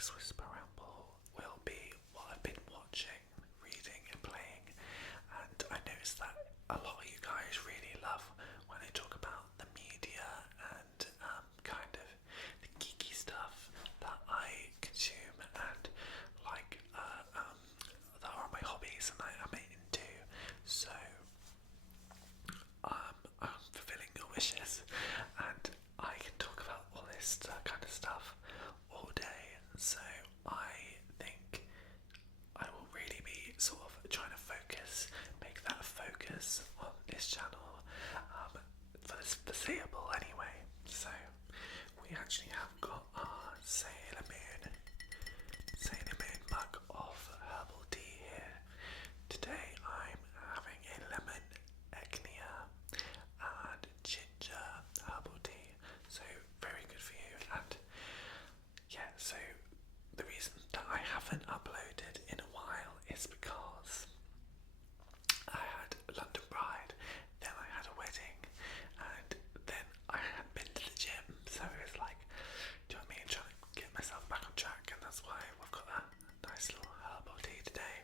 today's Whisper Ramble will be what I've been watching, reading and playing, and I noticed that a lot of you guys really love when I talk about the media and kind of the geeky stuff that I consume and like that are my hobbies and I'm into. So I'm fulfilling your wishes, and I can talk about all this kind of stuff all day. So I think I will really be sort of trying to make that a focus on this channel for this foreseeable anyway. So we actually have got our Sailor Moon mug of herbal tea here. Today I'm having a lemon ecnia and ginger herbal tea, so very good for you. And yeah, so the reason that I haven't uploaded in a while is because I had London Bride, then I had a wedding, and then I had been to the gym, so it was like, do you know what I mean, trying to get myself back on track, and that's why we've got that nice little herbal tea today.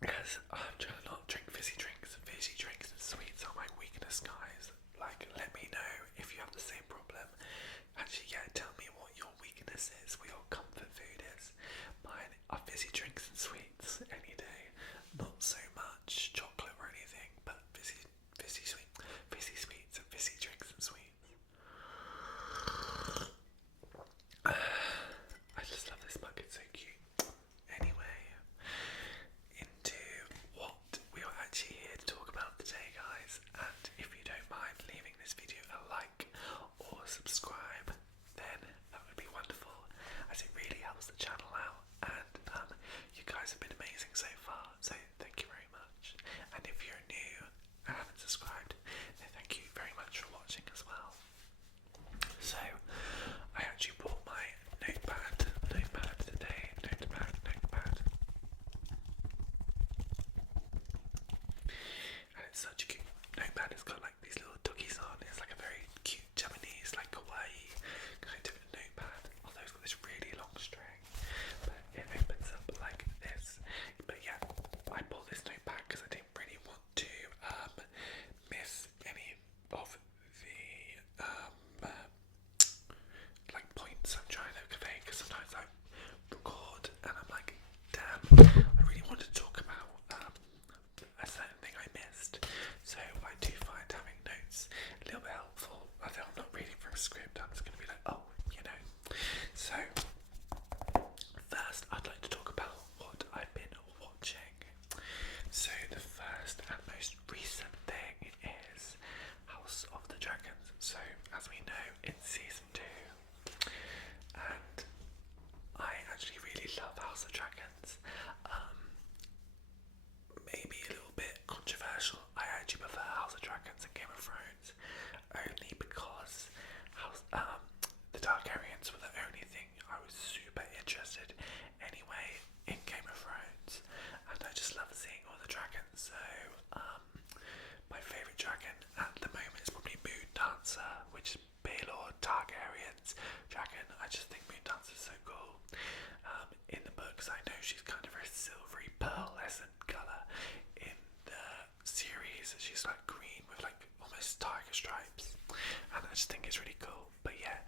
Because I'm trying to not drink fizzy drinks and sweets are my weakness, guys. Like, let me know if you have the same problem. Actually, yeah, tell me what your weakness is, what your comfort food is. Mine are fizzy drinks and sweets any day. Not so much chocolate or anything, but fizzy sweets and fizzy drinks and sweets. I just love this mug, it's so cute. Anyway, into what we are actually here to talk about today, guys. And if you don't mind leaving this video a like or subscribe, then that would be wonderful, as it really helps the channel out. And you guys have been amazing so far, so thank you very much. And if you're new and haven't subscribed, then thank you very much for watching as well. So I actually brought my notepad today. Notepad. And it's such a cute notepad. It's got like these little duckies on. It's like a very cute Japanese, like kawaii kind of notepad. Although it's got this really long string, but it opens up like this. But yeah, I bought this notepad because I didn't really want to miss any of the like points I'm trying to convey, because sometimes I record and I'm like, damn, I really want to talk about a certain thing I missed. So I do find having notes a little bit helpful. Although I'm not reading from a script, I'm just going to be like, oh, you know. So first I'd like to talk about what I've been watching. So the first and most recent thing is House of the Dragons. So as we know, it's season 2, and I actually really love House of Dragons. Maybe a little bit controversial, I actually prefer House of Dragons and Game of Thrones, only because the Targaryens were the only thing I was super interested anyway in Game of Thrones, and I just love seeing all the dragons. So my favourite dragon at the moment is probably Moon Dancer, which is Baelor Targaryen's dragon. I just think Moon Dancer is so cool. In the books, I know she's kind of a silvery pearlescent colour. In the series, she's like green with like almost tiger stripes, and I just think it's really cool. But yeah,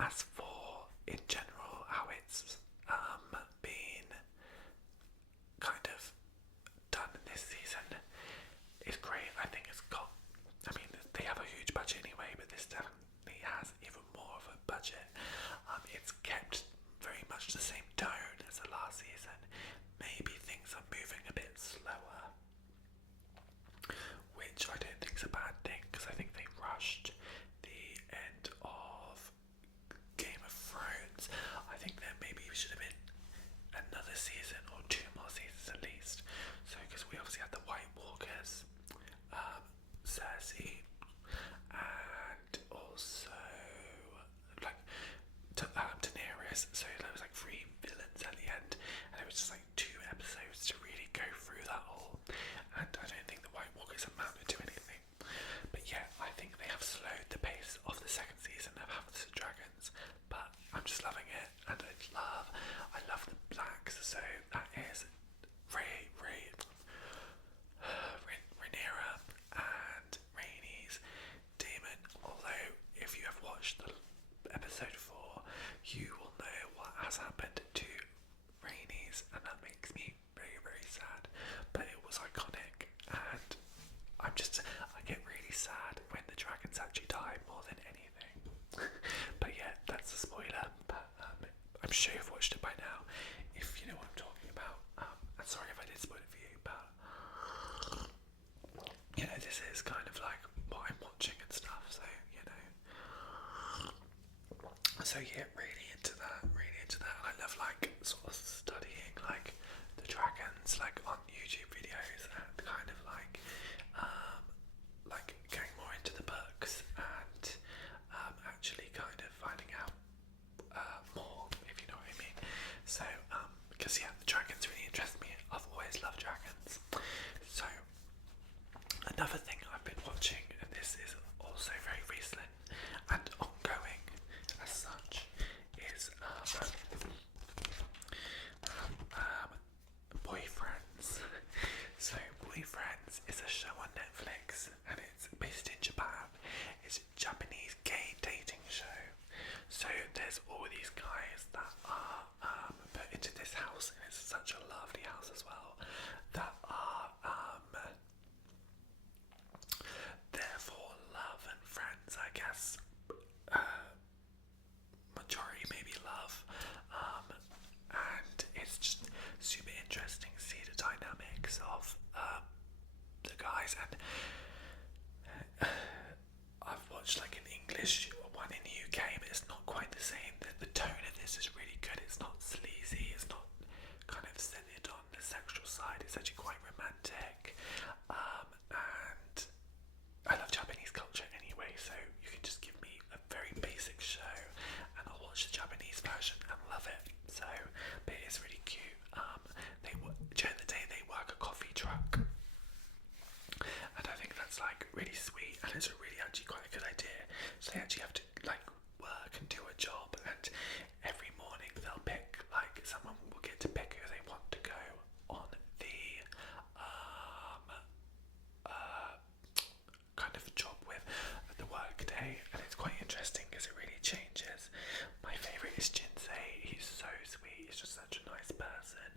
as for in general how it's been kind of done in this season, is great. I think it's got, I mean, they have a huge budget anyway, but this definitely has even more of a budget. It's kept very much the same tone as the last season. Maybe things are moving a bit slower, which I don't think is a bad thing, because I think they rushed the end of watched the episode 4, you will know what has happened to Rhaenys, and that makes me very, very sad. But it was iconic, and I get really sad when the dragons actually die more than anything. But yeah, that's a spoiler. But I'm sure you've watched it by now, if you know what I'm talking about. And sorry if I did spoil it for you, but you know, this is kind of like what I'm watching and stuff. So you know, so yeah, really into that. And I love like sort of studying like the dragons like on YouTube videos and kind of like going more into the books and actually kind of finding out more, if you know what I mean. So because yeah, the dragons really interest me. I've always loved dragons. So another thing I've been watching, and this is also very recent and ongoing as such, is Boyfriends. So Boyfriends is a show on Netflix and it's based in Japan. It's a Japanese gay dating show. So there's all these guys that are put into this house, and it's such a lovely house as well, that are there for love and friends, I guess. Majority maybe love, and it's just super interesting to see the dynamics of the guys. And I've watched like an English one in the UK, but it's not quite the same. The tone of this is really good. It's not sleazy, it's not kind of centered on the sexual side. It's actually quite romantic, and I love Japanese culture anyway, so you can just give me a very basic show and I'll watch the Japanese version and love it. So, but it's really cute. During the day they work a coffee truck, and I think that's like really sweet, and it's a really actually quite a good idea. So they actually have to like work and do a job, and every morning they'll pick, like someone will get to pick who they want to go on the kind of job with the work day, and it's quite interesting because it really changes. My favourite is Jinsei. He's so sweet, he's just such a nice person,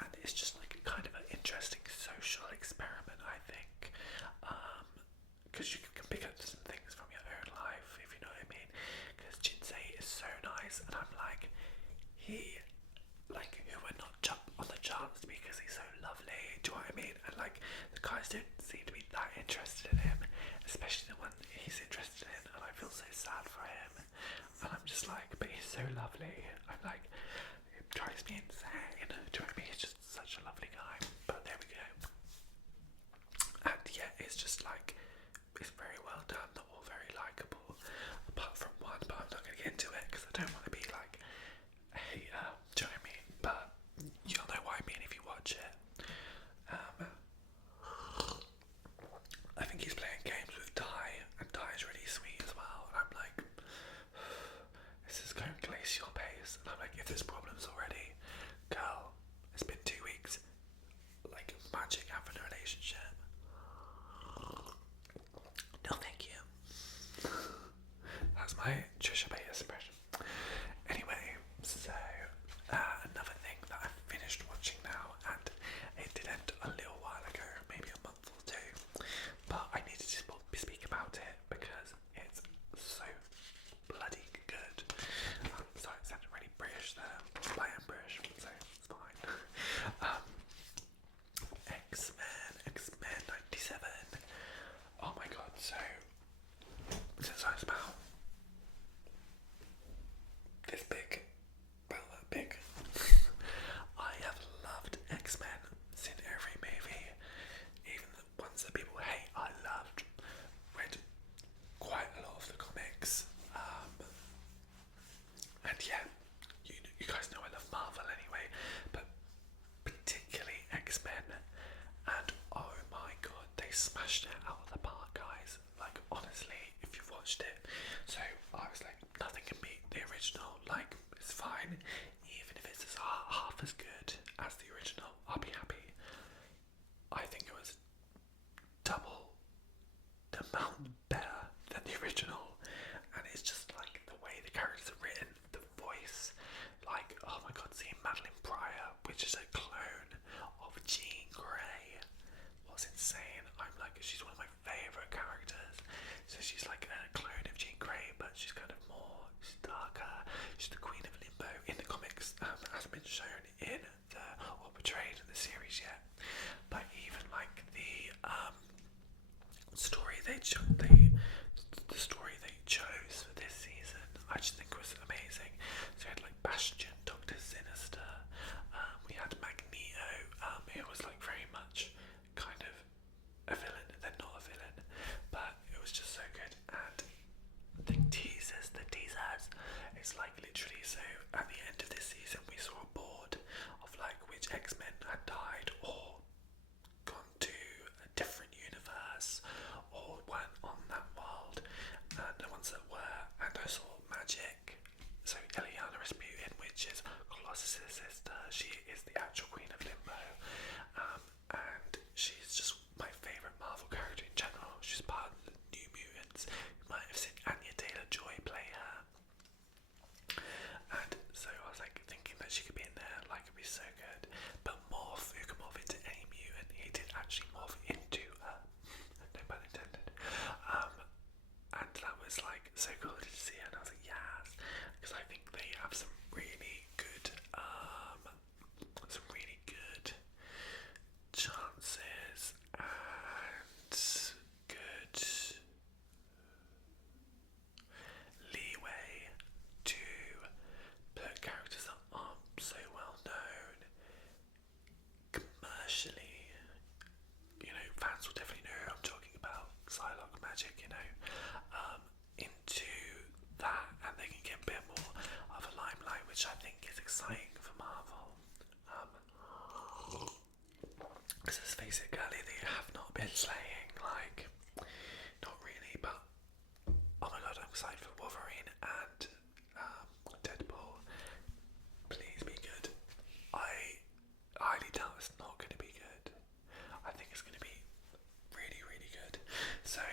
and it's just like kind of an interesting social experiment, I think, because you can pick up some things from your own life, if you know what I mean, because Jinsei is so nice, and I'm like, who would not jump on the chance because he's so lovely, do you know what I mean? And like, the guys don't seem to be that interested in him, especially the one he's interested in, and I feel so sad for him, and I'm just like, but he's so lovely. I'm like, it drives me insane, do you know what I mean? He's just such a lovely guy. But there we go. And yeah, it's just like, it's very well done. They're all very likeable, apart from one, but I'm not going to get into it because I don't want to be like a hater, do you know what I mean? But you'll know what I mean if you watch it. I think he's playing games with Dai, and Dai's really sweet as well, and I'm like, this is going glacial pace, and I'm like, if there's problems already, girl, it's been 2 weeks, like, imagine having a relationship. No thank you. That's my Trisha Paytas impression. Anyway, so another thing that I've finished watching now, and it did end a little while ago, maybe a month or two, but I needed to speak about it because it's so bloody good. Sorry, it sounded really British there. I am British, so it's fine. X-Men 97. Oh my god, so since I was about the story they chose for this season, I just think was amazing. So we had like Bastion, Doctor Sinister, we had Magneto, who was like very much kind of a villain, then not a villain, but it was just so good. And the teasers, it's like literally, so at the end of this season we saw a board of like which X-Men had died or gone to a different universe or weren't on that world, and the ones that were, and I saw Magic, so Eliana Rasputin, which is Colossus' sister. She is the actual Queen of Limbo, and she's just my favourite Marvel character in general. She's part of the New Mutants. You might have seen Anya Taylor-Joy play her, and so I was like thinking that she could be in there, like it'd be so good. But morph, who can morph into any mutant, he did actually morph into her, no pun intended, and that was like so cool to see, and I was like yes, because I think they have some really good chances and good leeway to put characters that aren't so well known commercially. You know, fans will definitely know who I'm talking about, Psylocke, Magic, you know, into that, and they can get a bit more of a limelight, which I think is exciting for Marvel. Because let's face it, girly, they have not been slaying, like, not really, but oh my god, I'm excited for Wolverine and Deadpool. Please be good. I highly doubt it's not going to be good. I think it's going to be really, really good. So,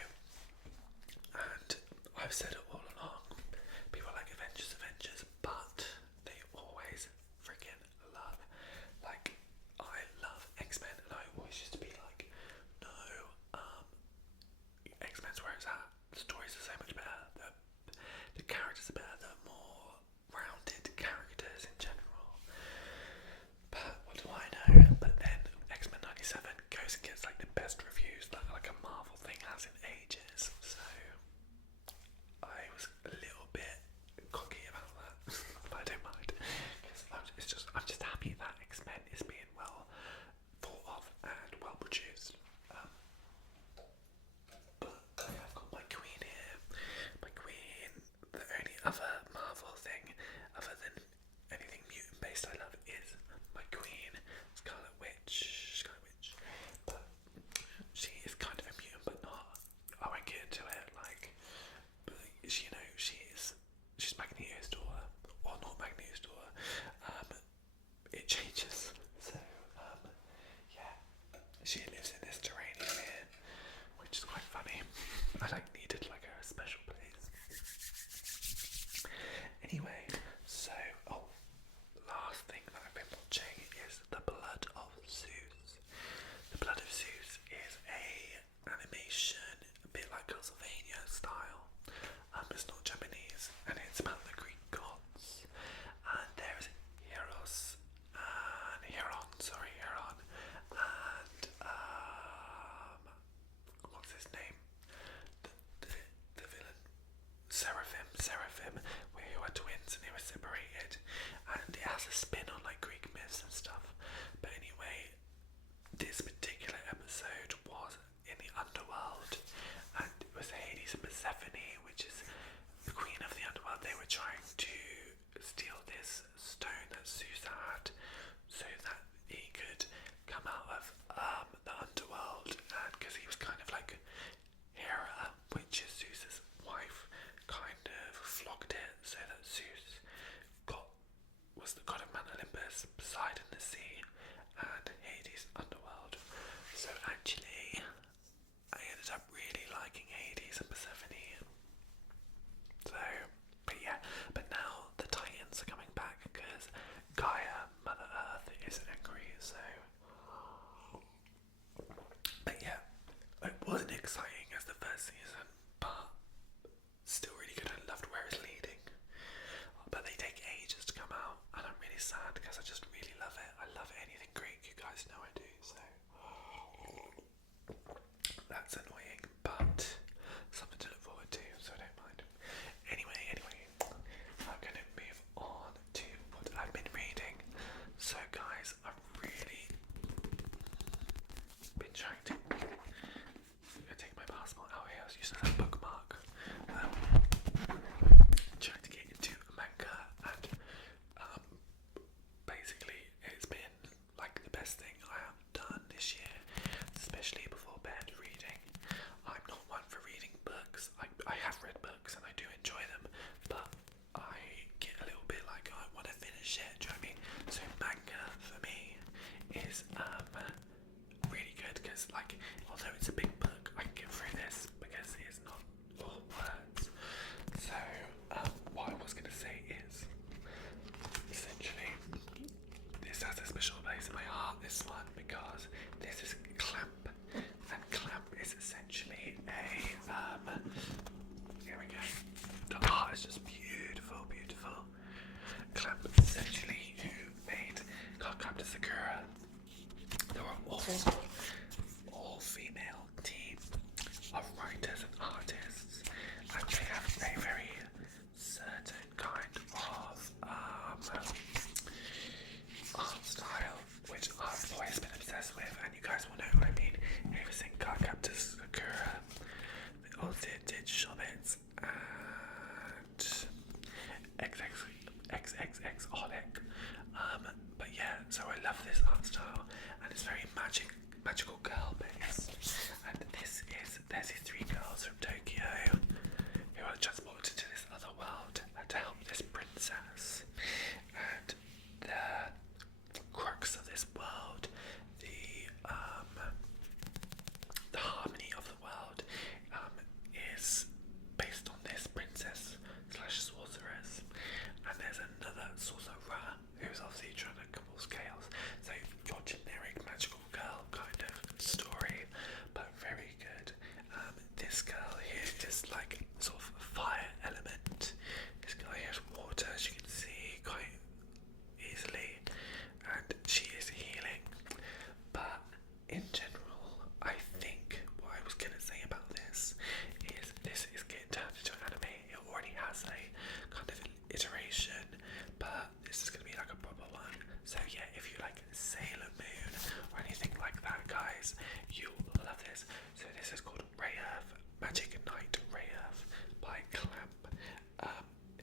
and I've said it all along, people like Avengers, but they always freaking love, like, I love X-Men, and I always used to be like, no, X-Men's where it's at, the stories are so much better, the characters are better, they're more rounded characters in general. But what do I know? But then X-Men 97 goes and gets like the best reviews that like a Marvel thing has in ages, so I was a little bit cocky about that, but I don't mind, because I'm just happy that X-Men is being well thought of and well produced. But I've got my queen here. My queen, the only other Marvel thing other than anything mutant based I love is my queen, Scarlet Witch. But she is kind of a mutant, but not. I won't get into it. Like, but she, you know, she's Magneto's daughter, or not Magneto's daughter. It changes. So, yeah, she lives in this terrarium here, which is quite funny. I like needed like a special place. Anyway, so last thing that I've been watching is The Blood of Zeus. The Blood of Zeus is a animation, a bit like Castlevania style. It's not Japanese, and it's about the Greek gods. And there's Heron, and what's his name? The villain, Seraphim, who are twins and they were separated, and it has a spin on like Greek myths and stuff. But anyway, this particular episode was in the underworld, and it was Hades and Persephone, which is the queen of the underworld. They were trying to steal this stone that Zeus had, so that he could come out of the underworld, and because he was kind of like Hera, which is Zeus's wife, kind of flogged it so that Zeus was the god of Mount Olympus, Poseidon the sea, and Hades underworld. So actually, I ended up really liking Hades and Persephone. So, but yeah, but now the Titans are coming back because Gaia, Mother Earth, is angry. So, but yeah, shit. Do you know what I mean? So manga for me is really good because like although it's a big book, I can get through this because it's not all words. So what I was gonna say is essentially this has a special place in my heart, this one, because this is Clamp, and Clamp is essentially a here we go. The art is just beautiful, beautiful. Clamp essentially who made Cardcaptor Sakura. They were all female team of writers and artists, and they have a very certain kind of art style which I've always been obsessed with, and you guys will know what I mean. Ever since Cardcaptor Sakura, they also did Shobbits and XXX Holic. But yeah, so I love this art style, and it's very magical girl based. And there's these three girls from Tokyo who are transported to this other world to help this princess. And the crux of this world, the harmony of the world, is based on this princess slash sorceress, and there's another sorcerer who's obviously trying to cause chaos. So your generic magical girl kind of story, but very good. This girl here is like sort of a fire element. This girl here is water, as you can see quite easily, and she is healing. But in general, I think what I was gonna say about this is getting turned into an anime. It already has a kind of iteration, but this is gonna be like a proper one. So yeah, if you like Sailor Moon or anything like that, guys, you will love this. So this is called Ray Earth, Magic Knight Ray Earth by Clamp.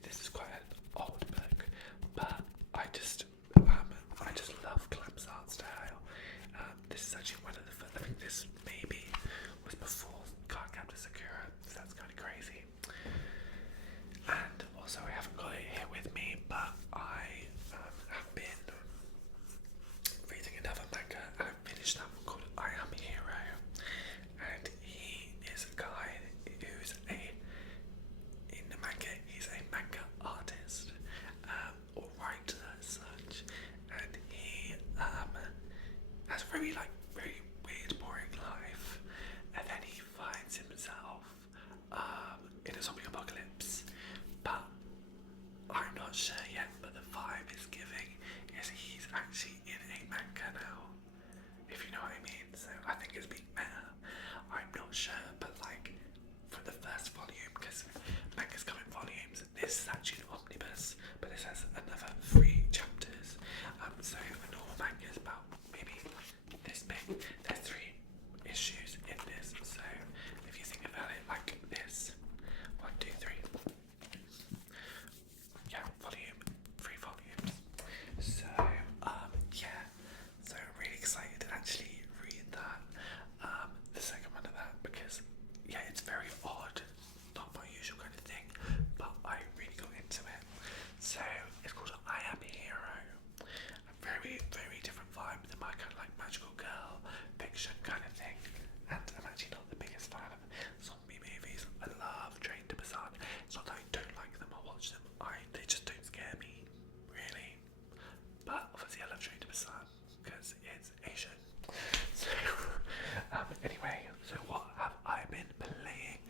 This is quite an old book, but I just love Clamp's art style. This is actually one of the first, I think this maybe was before Cardcaptor Sakura, so that's kind of crazy. And also I haven't got it here with me, but I have been reading another manga, and I finished that one called I Am a Hero, and he is a guy who's in the manga, he's a manga artist, or writer as such, and he has a very weird, boring life, and then he finds himself in a zombie apocalypse. But I'm not sure yet, but the vibe is giving is he's actually in a manga now, if you know what I mean. So I think it's been better. I'm not sure, but like for the first volume, because mangas come in volumes, this is actually an omnibus, but this has another 3 chapters. So a normal manga is about maybe this big. There's 3 issues in this, so if you think about it like this, 1, 2, 3. Yeah, volume, 3 volumes. So yeah, so I'm really excited to actually read that, the second one of that, because yeah, it's very odd, not my usual kind of thing, but I really got into it. So it's called I Am a Hero. A very, very different vibe than my kind of like magical girl fiction kind of thing. And I'm actually not the biggest fan of zombie movies. I love Train to Busan. It's not that I don't like them or watch them. They just don't scare me, really. But obviously I love Train to Busan because it's Asian. So anyway, so what have I been playing?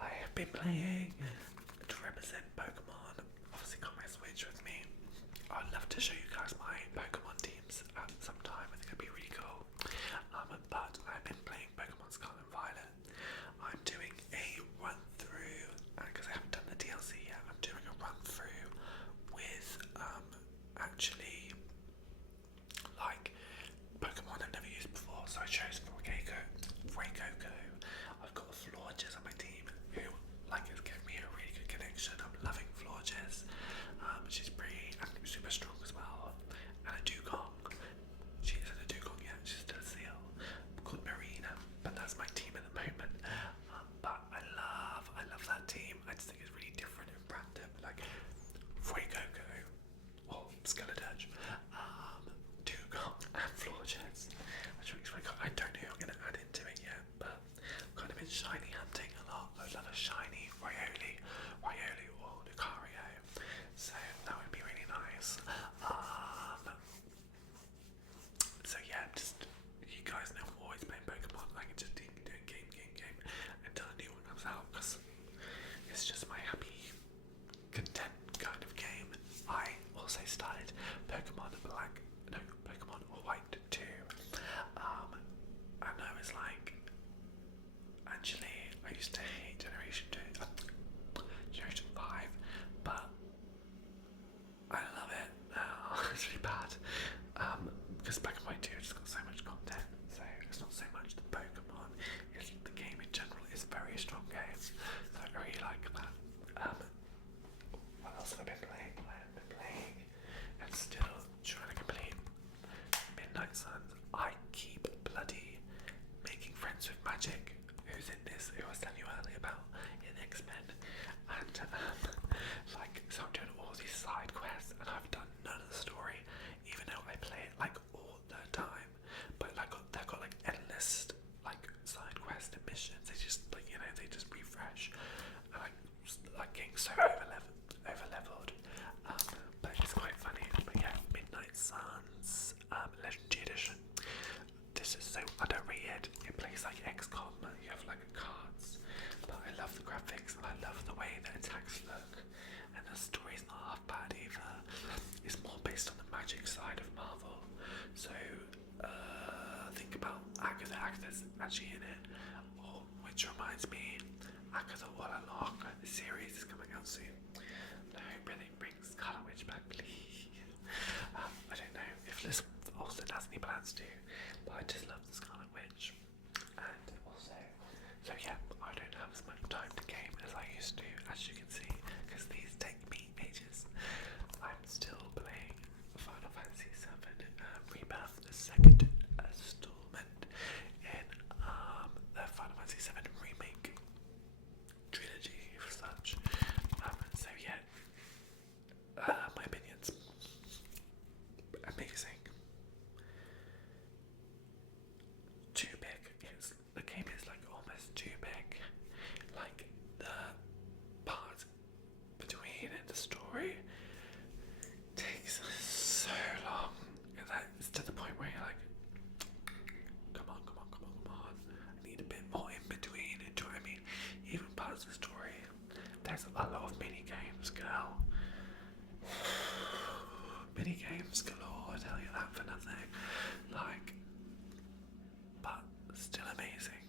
I have been playing to represent Pokemon. Obviously got my Switch with me. I'd love to show you guys my Pokemon teams at some time. I think it'd be really cool. But I've been playing Pokemon Scarlet and Violet. I'm doing a run through, because I haven't done the DLC yet, I'm doing a run through with actually like Pokemon I've never used before. So I chose Fuecoco. I've got Florges on my team who like has given me a really good connection. I'm loving Florges. She's pretty and super strong as well. And a Dugong. She isn't a Dugong yet, she's still a seal. Called Marina, but that's my team at the moment. But I love that team. I just think it's really different and random. Like Fuecoco Skeleturge, Dugong, and Floor Chess. I don't know who I'm going to add into it yet, but I've kind of been shiny hunting a lot. I love a shiny Rioli or Lucario, so that would be really nice. So yeah, just you guys know I'm always playing Pokemon. I can just doing game until a new one comes out because it's just my happy, content kind of game. I also started Pokemon White 2, and I was like, actually, I used to hate Generation 5, but I love it now. It's really bad, because Black and White 2 just got so much content, so it's not so much the Pokemon, it's the game in general. It's a very strong game, so I really like that. What else have I been playing? I have been playing and still trying to complete Midnight Suns. I keep bloody making friends with Magic, who's in this, who I was telling you earlier about in XMen, and so I'm doing all these side quests, and I've done none of the story, even though I play it like all the time. But like they've got like endless like side quests and missions. They just like they just refresh, and like getting so over leveled. But it's quite funny. But yeah, Midnight Suns, Legendary Edition. This is so underrated. It plays like XCOM. You have like cards, but I love the graphics and I love the way the attacks look, and the story's not half bad either. It's more based on the magic side of Marvel. So think about Agatha. Agatha's actually in it, which reminds me, Agatha All Along. The series is coming out soon. I hope it brings Scarlet Witch back, please. I don't know if Liz Olsen has any plans to, but I just love the Scarlet Witch. And also, so yeah, I don't have as much time to game as I used to, as you can see, because these take me ages. I'm still playing Final Fantasy VII Rebirth, the second installment in the Final Fantasy VII remake trilogy as such. So yeah, my opinion's amazing. Too big. The game is like almost too big. Like the part between and the story takes so long. And that is to the point where you're like, come on. I need a bit more in between. Do you know what I mean? Even parts of the story, there's a lot of mini games, girl. Mini games galore, I tell you that for nothing. Like, but still amazing.